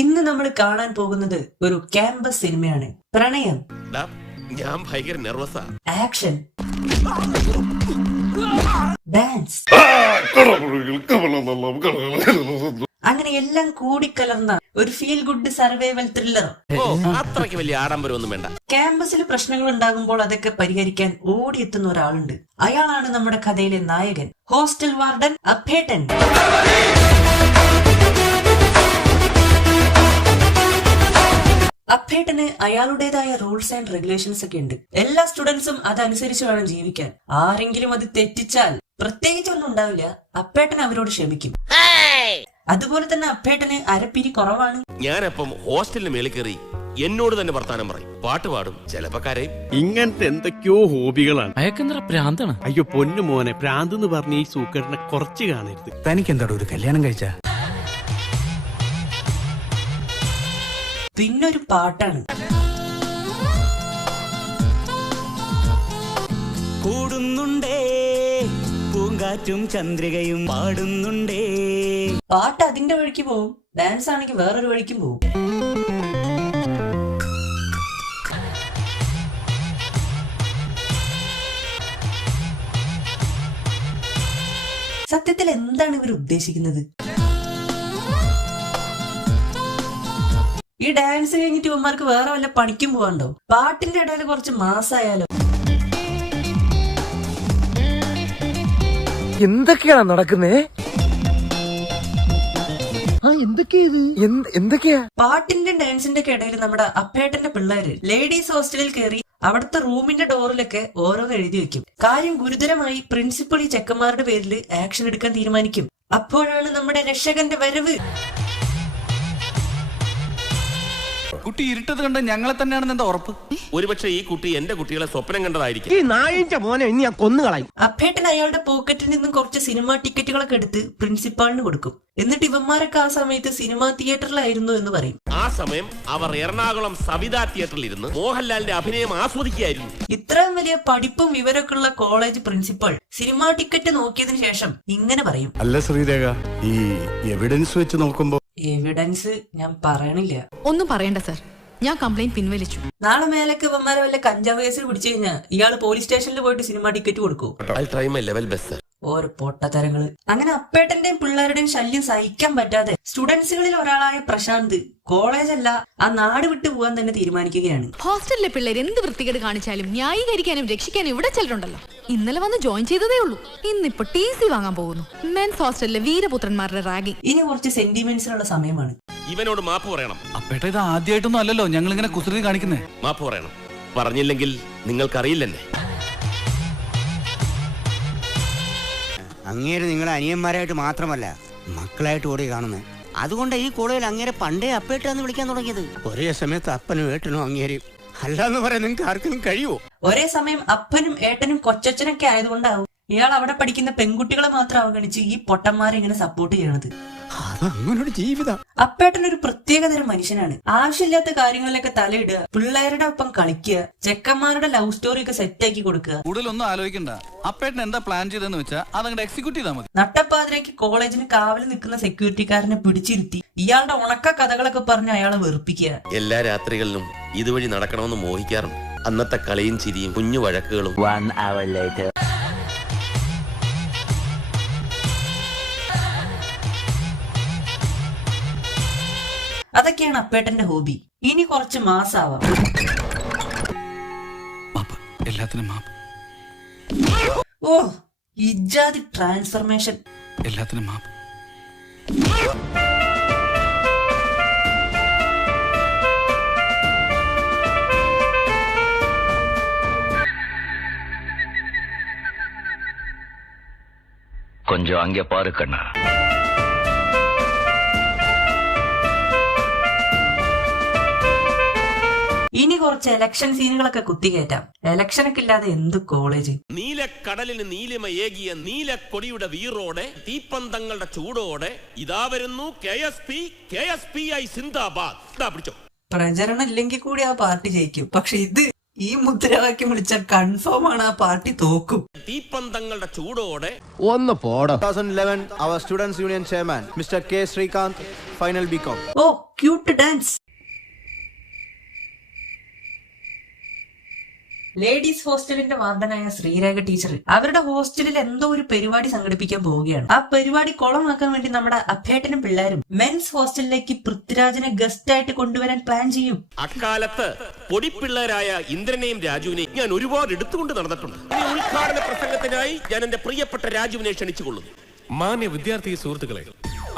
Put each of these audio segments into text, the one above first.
ഇന്ന് നമ്മൾ കാണാൻ പോകുന്നത് ഒരു ക്യാമ്പസ് സിനിമയാണ്. പ്രണയം, ഞാൻ ഭയങ്കര നെർവസാ, ആക്ഷൻ, ഡാൻസ്, അങ്ങനെ എല്ലാം കൂടിക്കലർന്ന ഒരു ഫീൽ ഗുഡ് സർവൈവൽ ത്രില്ലർ. അത്രയ്ക്ക് വലിയ ആഡംബരമൊന്നും വേണ്ട. ക്യാമ്പസിൽ പ്രശ്നങ്ങൾ ഉണ്ടാകുമ്പോൾ അതൊക്കെ പരിഹരിക്കാൻ ഓടിയെത്തുന്ന ഒരാളുണ്ട്. അയാളാണ് നമ്മുടെ കഥയിലെ നായകൻ, ഹോസ്റ്റൽ വാർഡൻ അപ്പേട്ടൻ. അപ്പേട്ടന് അയാളുടേതായ റൂൾസ് ആൻഡ് റെഗുലേഷൻസ് ഒക്കെ ഉണ്ട്. എല്ലാ സ്റ്റുഡൻസും അതനുസരിച്ച് വേണം ജീവിക്കാൻ. ആരെങ്കിലും അത് തെറ്റിച്ചാൽ പ്രത്യേകിച്ചൊന്നും ഉണ്ടാവില്ല, അപ്പേട്ടൻ അവരോട് ക്ഷമിക്കും. അതുപോലെ തന്നെ അപ്പേട്ടന് അരപ്പിരി കുറവാണ്. ഞാനപ്പം ഹോസ്റ്റലിന് മേളിൽ കയറി എന്നോട് തന്നെ വർത്താനം പറയും, പാട്ട് പാടും, ചിലപ്പോ കരയും. ഇങ്ങനത്തെ എന്തൊക്കെയോ ഹോബികളാണ്. അയക്കെന്താ പ്രാന്താണ്? അയ്യോ പൊന്നു മോനെ, പ്രാന്ത് എന്ന് പറഞ്ഞ ഈ സൂക്കറിനെ കുറച്ച് കാണരുത്. തനിക്ക് എന്താ ഒരു കല്യാണം കഴിച്ച? പിന്നൊരു പാട്ടാണ്. കൂടുന്നുണ്ടേ പൂങ്കാറ്റും ചന്ദ്രികയും പാടുന്നുണ്ടേ. പാട്ട് അതിന്റെ വഴിക്ക് പോവും, ഡാൻസ് ആണെങ്കിൽ വേറൊരു വഴിക്കും പോവും. സത്യത്തിൽ എന്താണ് ഇവർ ഉദ്ദേശിക്കുന്നത്? ഈ ഡാൻസ് കഴിഞ്ഞിട്ട് ഇവന്മാർക്ക് വേറെ വല്ല പണിക്കും പോകാണ്ടോ? പാട്ടിന്റെ ഇടയിൽ കുറച്ച് മാസായാലോ? എന്തൊക്കെയാണ് നടക്കുന്നേ? എന്തൊക്കെയാ? പാട്ടിന്റെ ഡാൻസിന്റെ ഒക്കെ ഇടയിൽ നമ്മുടെ അപ്പേട്ടന്റെ പിള്ളേര് ലേഡീസ് ഹോസ്റ്റലിൽ കയറി അവിടുത്തെ റൂമിന്റെ ഡോറിലൊക്കെ ഓരോന്ന് എഴുതി വെക്കും. കാര്യം ഗുരുതരമായി പ്രിൻസിപ്പൾ ഈ ചെക്കന്മാരുടെ പേരിൽ ആക്ഷൻ എടുക്കാൻ തീരുമാനിക്കും. അപ്പോഴാണ് നമ്മുടെ രക്ഷകന്റെ വരവ്. കുട്ടി ഇരുട്ടത് കണ്ട് ഞങ്ങളെ തന്നെയാണെന്ന് എന്താ ഉറപ്പ്? ഒരുപക്ഷെ ഈ കുട്ടി എന്റെ കുട്ടികളെ സ്വപ്നം കണ്ടതായിരിക്കും. ഈ നായിന്റെ മോനെ ഇനി ഞാൻ കൊന്നുകളയും. അപ്പേട്ടൻ അയാളുടെ പോക്കറ്റിൽ നിന്നും കുറച്ച് സിനിമാ ടിക്കറ്റുകളൊക്കെ എടുത്ത് പ്രിൻസിപ്പാളിന് കൊടുക്കും. എന്നിട്ട് ഇവന്മാരൊക്കെ ആ സമയത്ത് സിനിമാ തിയേറ്ററിലായിരുന്നു എന്ന് പറയും. ആ സമയം അവർ എറണാകുളം സവിതാ തിയേറ്ററിൽ ഇരുന്ന് മോഹൻലാലിന്റെ അഭിനയം ആസ്വദിക്കുകയായിരുന്നു. ഇത്രയും വലിയ പഠിപ്പും വിവരമൊക്കെ ഉള്ള കോളേജ് പ്രിൻസിപ്പൾ സിനിമാ ടിക്കറ്റ് നോക്കിയതിനു ശേഷം ഇങ്ങനെ പറയും. അല്ല ശ്രീരേഖ, ഈ എവിഡൻസ് വെച്ച് നോക്കുമ്പോ എവിഡൻസ് ഞാൻ പറയണില്ല. ഒന്നും പറയണ്ട സർ, ഞാൻ കംപ്ലൈന്റ് പിൻവലിച്ചു. നാളെ മേലൊക്കെ ഇവന്മാരെ വല്ല കഞ്ചാവ് കേസിൽ പിടിച്ചു കഴിഞ്ഞാൽ ഇയാള് പോലീസ് സ്റ്റേഷനിൽ പോയിട്ട് സിനിമാ ടിക്കറ്റ് കൊടുക്കൂ. Level best. ഓരോ പൊട്ടത്തരങ്ങള്. അങ്ങനെ അപ്പേട്ടന്റെയും പിള്ളേരുടെയും ശല്യം സഹിക്കാൻ പറ്റാതെ സ്റ്റുഡൻസുകളിൽ ഒരാളായ പ്രശാന്ത് കോളേജല്ല ആ നാട് വിട്ടു പോകാൻ തന്നെ തീരുമാനിക്കുകയാണ്. ഹോസ്റ്റലിലെ പിള്ളേർ എന്ത് വൃത്തികേട് കാണിച്ചാലും ന്യായീകരിക്കാനും രക്ഷിക്കാനും ഇവിടെ ചിലരുണ്ടല്ലോ. ഇന്നലെ വന്ന് ജോയിൻ ചെയ്തതേ ഉള്ളൂ, ഇന്നിപ്പോ TC വാങ്ങാൻ പോകുന്നു. മെൻസ് ഹോസ്റ്റലിലെ വീരപുത്രന്മാരുടെ റാഗിങ്. ഇനി കുറച്ച് സെന്റിമെന്റ്സിനുള്ള സമയമാണ്. ഇവനോട് മാപ്പ് പറയണം. അപ്പേട്ട ഇത് ആദ്യമായിട്ടൊന്നും അല്ലല്ലോ ഞങ്ങൾ ഇങ്ങനെ കുസൃതി കാണിക്കുന്നേ. മാപ്പ് പറയണം. പറഞ്ഞില്ലെങ്കിൽ നിങ്ങൾക്കറിയില്ലെന്നെ. അങ്ങേര് നിങ്ങളെ അനിയന്മാരായിട്ട് മാത്രമല്ല മക്കളായിട്ട് കൂടി കാണുന്നത്. അതുകൊണ്ട് ഈ കോളേജിൽ അങ്ങേരെ പണ്ടേ അപ്പേട്ടാന്ന് വിളിക്കാൻ തുടങ്ങിയത്. ഒരേ സമയത്ത് അപ്പനും ഏട്ടനും അങ്ങേരും അല്ലാന്ന് പറയാൻ നിങ്ങൾക്ക് ആർക്കും കഴിയുമോ? ഒരേ സമയം അപ്പനും ഏട്ടനും കൊച്ചച്ഛനൊക്കെ ആയതുകൊണ്ടാവും ഇയാൾ അവിടെ പഠിക്കുന്ന പെൺകുട്ടികളെ മാത്രം അവഗണിച്ച് ഈ പൊട്ടന്മാരെ ഇങ്ങനെ സപ്പോർട്ട് ചെയ്യണത്. അതങ്ങനൊരു ജീവിതം. അപ്പേട്ടൻ ഒരു പ്രത്യേകതരം മനുഷ്യനാണ്. ആവശ്യമില്ലാത്ത കാര്യങ്ങളിലൊക്കെ തലയിടുക, പിള്ളേരുടെ ഒപ്പം കളിക്കുക, ചെക്കന്മാരുടെ ലവ് സ്റ്റോറി ഒക്കെ സെറ്റാക്കി കൊടുക്കുക. കൂടുതലൊന്നും ആലോചിക്കണ്ട. അപ്പേട്ടൻ എന്താ പ്ലാൻ ചെയ്തെന്ന് വെച്ചാൽ അതങ്ങോട്ട് എക്സിക്യൂട്ട് ചെയ്താൽ മതി. നട്ടപ്പാതിരയ്ക്ക് കോളേജിന് കാവൽ നിൽക്കുന്ന സെക്യൂരിറ്റിക്കാരനെ പിടിച്ചിരുത്തി ഇയാളുടെ ഉണക്ക കഥകളൊക്കെ പറഞ്ഞ് അയാളെ വെറുപ്പിക്കുക. എല്ലാ രാത്രികളിലും ഇതുവഴി നടക്കണമെന്ന് മോഹിക്കാറുണ്ട്. അന്നത്തെ കളിയും ചിരിയും കുഞ്ഞു വഴക്കുകളും. അതൊക്കെയാണ് അപ്പേട്ടന്റെ ഹോബി. ഇനി കുറച്ച് മാസാവാം. എല്ലാത്തിനും മാപ്പ്. ഓ ഇജാതി ട്രാൻസ്ഫർമേഷൻ. എല്ലാത്തിനും മാപ്പ്. கொஞ்சம் அங்கே பாரு கண்ணா. ഇനി കുറച്ച് എലക്ഷൻ സീനുകളൊക്കെ കുത്തികയറ്റാം. എലക്ഷനൊക്കെ ഇല്ലാതെ എന്ത് കോളേജ്? നീലക്കടലിന് നീലിമയേകിയ നീലക്കൊടിയുടെ വീറോടെ തീപ്പന്തങ്ങളുടെ ചൂടോടെ ഇതാ വരുന്നു KSPI സിന്ദാബാദ്. പിടിച്ചോ. പ്രചരണം ഇല്ലെങ്കിൽ കൂടി ആ പാർട്ടി ജയിക്കും. പക്ഷെ ഇത് ഈ മുദ്രാവാക്യം വിളിച്ചാൽ കൺഫേം ആണ് ആ പാർട്ടി തോക്കും. തീപ്പന്തങ്ങളുടെ ചൂടോടെ ഒന്ന് പോടോ. 2011 our students union chairman Mr. K. Srikanth final BCom. Oh cute dance. Ladies ഹോസ്റ്റലിന്റെ വാർഡനായ ശ്രീരേഖ ടീച്ചർ അവരുടെ ഹോസ്റ്റലിൽ എന്തോ ഒരു പരിപാടി സംഘടിപ്പിക്കാൻ പോവുകയാണ്. ആ പരിപാടി കുളമാക്കാൻ വേണ്ടി നമ്മുടെ അഭേട്ടനും പിള്ളേരും മെൻസ് ഹോസ്റ്റലിലേക്ക് പൃഥ്വിരാജിനെ ഗസ്റ്റ് ആയിട്ട് കൊണ്ടുവരാൻ പ്ലാൻ ചെയ്യും. അക്കാലത്ത് പൊടിപ്പിള്ളേരായ ഇന്ദ്രനെയും രാജുവിനെയും ഞാൻ ഒരുപാട് എടുത്തുകൊണ്ട് നടന്നിട്ടുണ്ട്. ഈ ഉദ്ഘാടന പ്രസംഗത്തിനായി ഞാൻ എന്റെ പ്രിയപ്പെട്ട രാജുവിനെ ക്ഷണിച്ചുകൊള്ളുന്നു. മാന്യ വിദ്യാർത്ഥി സുഹൃത്തുക്കളെ,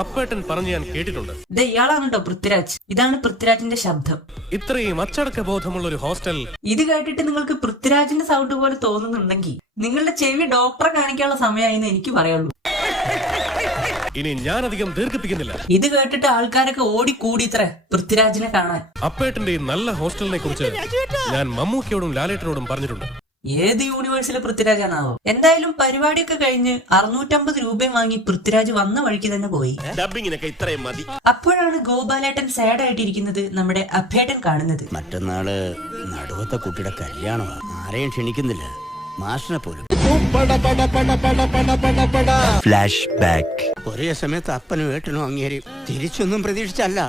അപ്പേട്ടൻ പറഞ്ഞ് ഞാൻ കേട്ടിട്ടുണ്ട്. ഇയാളാണുണ്ടോ പൃഥ്വിരാജ്? ഇതാണ് പൃഥ്വിരാജിന്റെ ശബ്ദം. ഇത്രയും അച്ചടക്ക ബോധമുള്ള ഒരു ഹോസ്റ്റൽ. ഇത് കേട്ടിട്ട് നിങ്ങൾക്ക് പൃഥ്വിരാജിന്റെ സൗണ്ട് പോലെ തോന്നുന്നുണ്ടെങ്കിൽ നിങ്ങളുടെ ചെവി ഡോക്ടറെ കാണിക്കാനുള്ള സമയമായിന്ന് എനിക്ക് പറയുള്ളൂ. ഇനി ഞാൻ അധികം ദീർഘിപ്പിക്കുന്നില്ല. ഇത് കേട്ടിട്ട് ആൾക്കാരൊക്കെ ഓടിക്കൂടി ഇത്ര പൃഥ്വിരാജിനെ കാണാൻ. അപ്പേട്ടന്റെ ഈ നല്ല ഹോസ്റ്റലിനെ കുറിച്ച് ഞാൻ മമ്മൂക്കയോടും ലാലേട്ടനോടും പറഞ്ഞിട്ടുണ്ട്. ഏത് യൂണിവേഴ്സിലെ പൃഥ്വിരാജാണാവോ? എന്തായാലും പരിപാടിയൊക്കെ കഴിഞ്ഞ് 650 രൂപയും വാങ്ങി പൃഥ്വിരാജ് വന്ന വഴിക്ക് തന്നെ പോയി. ഡബിങ്ങിനൊക്കെ ഇത്രയും മതി. അപ്പോഴാണ് ഗോപാലേട്ടൻ സാഡ് ആയിട്ടിരിക്കുന്നത് നമ്മുടെ അഭേട്ടൻ കാണുന്നത്. മറ്റന്നാള് നടുവത്തെ കുട്ടിയുടെ കല്യാണമാണ്. ആരെയും ക്ഷണിക്കുന്നില്ല, മാഷിനെ പോലും. Flash back. ഒരേ സമയത്ത് അപ്പനും ഏട്ടനും അങ്ങേരും തിരിച്ചൊന്നും പ്രതീക്ഷിച്ചല്ല.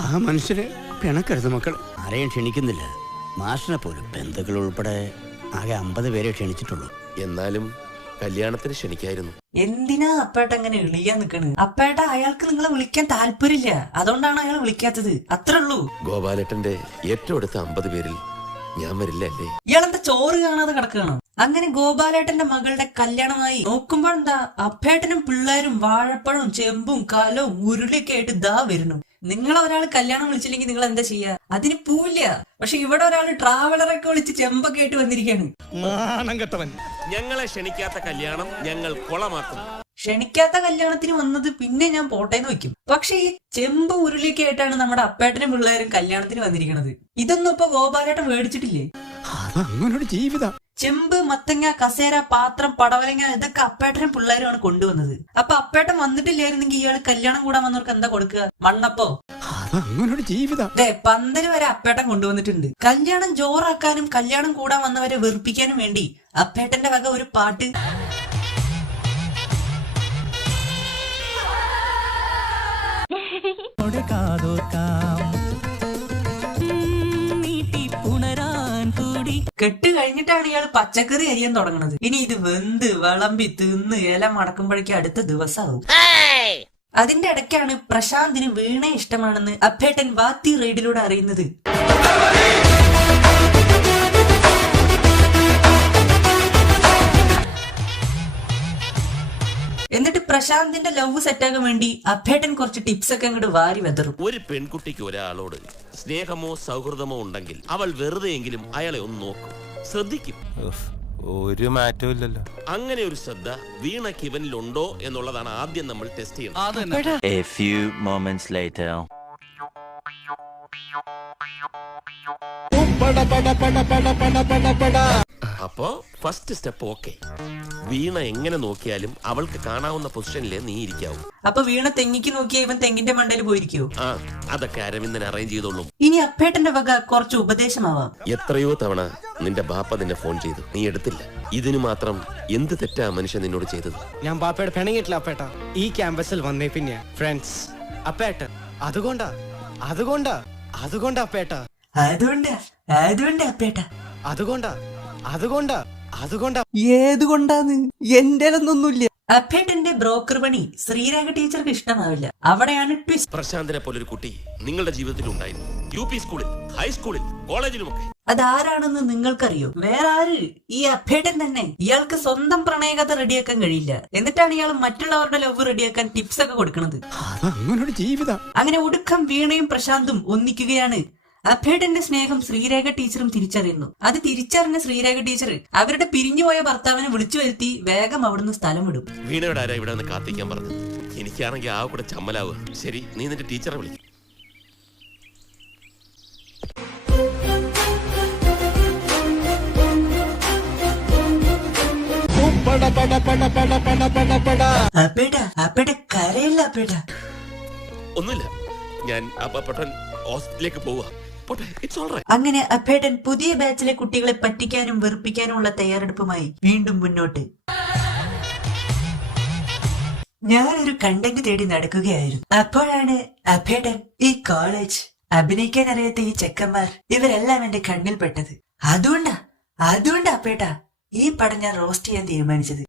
ആ മനുഷ്യന് പിണക്കരുത് മക്കൾ. ആരെയും ക്ഷണിക്കുന്നില്ല, മാഷിനെ പോലും. ബന്ധുക്കൾ ഉൾപ്പെടെ ആകെ 50 പേരെ ക്ഷണിച്ചിട്ടുള്ളൂ. എന്നാലും കല്യാണത്തിന് ക്ഷണിക്കായിരുന്നു. എന്തിനാ അപ്പേട്ട അങ്ങനെ വിളിക്കാൻ നിക്കണ്? അപ്പേട്ട അയാൾക്ക് നിങ്ങളെ വിളിക്കാൻ താല്പര്യമില്ല, അതുകൊണ്ടാണ് അയാൾ വിളിക്കാത്തത്. അത്രേ ഉള്ളൂ. ഗോപാലേട്ടന്റെ ഏറ്റവും അടുത്ത 50 പേരിൽ ഞാൻ വരില്ല അല്ലേ? ഇയാളെന്താ ചോറ് കാണാതെ കിടക്കുകയാണോ? അങ്ങനെ ഗോപാലേട്ടന്റെ മകളുടെ കല്യാണമായി നോക്കുമ്പോഴെന്താ അപ്പേട്ടനും പിള്ളേരും വാഴപ്പഴവും ചെമ്പും കലവും ഉരുളിയൊക്കെ ആയിട്ട് ദാ വരുന്നു. നിങ്ങളെ ഒരാൾ കല്യാണം വിളിച്ചില്ലെങ്കിൽ നിങ്ങൾ എന്താ ചെയ്യാ? അതിന് പൂവില്ല. പക്ഷെ ഇവിടെ ഒരാൾ ട്രാവലറൊക്കെ വിളിച്ച് ചെമ്പൊക്കെ ആയിട്ട് വന്നിരിക്കാണ്. ഞങ്ങളെ ക്ഷണിക്കാത്ത കല്യാണം ഞങ്ങൾ കൊളമാക്കും. ക്ഷണിക്കാത്ത കല്യാണത്തിന് വന്നത് പിന്നെ ഞാൻ പോട്ടേന്ന് വെക്കും. പക്ഷെ ഈ ചെമ്പ് ഉരുളിയൊക്കെ ആയിട്ടാണ് നമ്മുടെ അപ്പേട്ടനും പിള്ളേരും കല്യാണത്തിന് വന്നിരിക്കുന്നത്. ഇതൊന്നും ഇപ്പൊ ഗോപാലേട്ടൻ മേടിച്ചിട്ടില്ലേ? അതങ്ങനൊരു ജീവിതം. ചെമ്പ്, മത്തങ്ങ, കസേര, പാത്രം, പടവലങ്ങ ഇതൊക്കെ അപ്പേട്ടനും പിള്ളേരുമാണ് കൊണ്ടുവന്നത്. അപ്പൊ അപ്പേട്ടൻ വന്നിട്ടില്ലായിരുന്നെങ്കിൽ ഇയാള് കല്യാണം കൂടാൻ വന്നവർക്ക് എന്താ കൊടുക്കുക? മണ്ണപ്പോ? അതങ്ങനൊരു ജീവിതം. പന്തല് വരെ അപ്പേട്ടൻ കൊണ്ടുവന്നിട്ടുണ്ട്. കല്യാണം ജോറാക്കാനും കല്യാണം കൂടാൻ വന്നവരെ വെറുപ്പിക്കാനും വേണ്ടി അപ്പേട്ടന്റെ വക ഒരു പാട്ട്. കെട്ട് കഴിഞ്ഞിട്ടാണ് ഇയാൾ പച്ചക്കറി അരിയാൻ തുടങ്ങുന്നത്. ഇനി ഇത് വെന്ത് വിളമ്പി തിന്ന് ഇല മടക്കുമ്പോഴേക്കും അടുത്ത ദിവസമാവും. അതിന്റെ ഇടയ്ക്കാണ് പ്രശാന്തിന് വീണെ ഇഷ്ടമാണെന്ന് അപ്പേട്ടൻ വാത്തി റൈഡിലൂടെ അറിയുന്നത്. എന്നിട്ട് പ്രശാന്തിന്റെ ലവ് സെറ്റാക്കാൻ വേണ്ടി അപ്പേട്ടൻ കുറച്ച് ടിപ്സ് ഒക്കെ അങ്ങോട്ട് വാരി വെതറും. ഒരു പെൺകുട്ടിക്ക് ഒരാളോട് സ്നേഹമോ സൗഹൃദമോ ഉണ്ടെങ്കിൽ അവൾ വെറുതെയെങ്കിലും അയാളെ ഒന്ന് നോക്കും, ശ്രദ്ധിക്കും. ഒരു മാറ്റവും ഇല്ലല്ലോ. അങ്ങനെ ഒരു ശ്രദ്ധ വീണയ്ക്ക് ഇവനിലുണ്ടോ എന്നുള്ളതാണ് ആദ്യം നമ്മൾ ടെസ്റ്റ് ചെയ്യുന്നത്. അതന്നെ. A few moments later. അപ്പോ ഫസ്റ്റ് സ്റ്റെപ്പ് ഓക്കെ. വീണ എങ്ങനെ നോക്കിയാലും അവൾക്ക് കാണാവുന്ന പൊസിഷനിലേ നീ ഇരിക്കാവൂ. അപ്പൊ വീണ തെങ്ങിക്ക് നോക്കിയാ ഇവൻ തെങ്ങിന്റെ മണ്ടയിൽ പോയിരിക്കുവോ? ആ, അതൊക്കെ അരവിന്ദൻ അറേഞ്ച് ചെയ്തോളൂ. ഇനി അപ്പേട്ടന്റെ വക കുറച്ച് ഉപദേശമാവാം. എത്രയോ തവണ നിന്റെ ബാപ്പ നിന്നെ ഫോൺ ചെയ്തു, നീ എടുത്തില്ല. ഇതിനു മാത്രം എന്ത് തെറ്റാ മനുഷ്യൻ നിന്നോട് ചെയ്തത്? ഞാൻ ബാപ്പയുടെ പിണങ്ങിയിട്ടില്ല അപ്പേട്ട. ഈ ക്യാമ്പസിൽ വന്നേ പിന്നെ ഫ്രണ്ട്സ് അപ്പേട്ട. അതുകൊണ്ടാ അതുകൊണ്ടാ അതുകൊണ്ടാ അപ്പേട്ട. അതുകൊണ്ട് അപ്പേട്ട. അതുകൊണ്ടാ അതുകൊണ്ടാ അതുകൊണ്ടാ. ഏതുകൊണ്ടാന്ന് എന്റെ ഒന്നുമില്ല. അപ്പേട്ടന്റെ ബ്രോക്കർ പണി ശ്രീരേഖ ടീച്ചർക്ക് ഇഷ്ടമാവില്ല. അവിടെയാണ് ട്വിസ്റ്റ്. പ്രശാന്തിനെ പോലൊരു കുട്ടി നിങ്ങളുടെ ജീവിതത്തിൽ ഉണ്ടായിരുന്നു. UP സ്കൂളിൽ, ഹൈസ്കൂളിൽ, കോളേജിലുമൊക്കെ. അതാരാണെന്ന് നിങ്ങൾക്കറിയോ? വേറെ ആര്? ഈ അപ്പേട്ടൻ തന്നെ. ഇയാൾക്ക് സ്വന്തം പ്രണയകഥ റെഡിയാക്കാൻ കഴിയില്ല. എന്നിട്ടാണ് ഇയാൾ മറ്റുള്ളവരുടെ ലവ് റെഡിയാക്കാൻ ടിപ്സ് ഒക്കെ കൊടുക്കുന്നത്. അതങ്ങനൊരു ജീവിതം. അങ്ങനെ ഒടുക്കം വീണയും പ്രശാന്തും ഒന്നിക്കുകയാണ്. അഭേട്ടന്റെ സ്നേഹം ശ്രീരേഖ ടീച്ചറും തിരിച്ചറിയുന്നു. അത് തിരിച്ചറിഞ്ഞ ശ്രീരേഖ ടീച്ചർ അവരുടെ പിരിഞ്ഞുപോയ ഭർത്താവിനെ വിളിച്ചു വരുത്തി വേഗം അവിടുന്ന് സ്ഥലം വിടും. വീണയുടെ ആരാ ഇവിടെ നിന്ന് കാത്തിക്കാൻ പറഞ്ഞു? എനിക്കാണെങ്കിൽ ആ കൂടെ ചമ്മലാവുക. ശരി, നീ നിന്റെ ടീച്ചറെ വിളിക്കും. അപ്പേട്ട കരയില്ല അപ്പേട്ട. ഒന്നുമില്ല, ഞാൻ അപ്പൻ ഹോസ്പിറ്റലിലേക്ക് പോവാ. അങ്ങനെ അപ്പേട്ടൻ പുതിയ ബാച്ചിലെ കുട്ടികളെ പറ്റിക്കാനും വെറുപ്പിക്കാനുമുള്ള തയ്യാറെടുപ്പുമായി വീണ്ടും മുന്നോട്ട്. ഞാനൊരു കണ്ടന്റ് തേടി നടക്കുകയായിരുന്നു. അപ്പോഴാണ് അഭേടൻ, ഈ കോളേജ്, അഭിനയിക്കാൻ അറിയാത്ത ഈ ചെക്കന്മാർ, ഇവരെല്ലാം എന്റെ കണ്ണിൽ പെട്ടത്. അതുകൊണ്ടാ അപ്പേട്ടാ ഈ പടം ഞാൻ റോസ്റ്റ് ചെയ്യാൻ തീരുമാനിച്ചത്.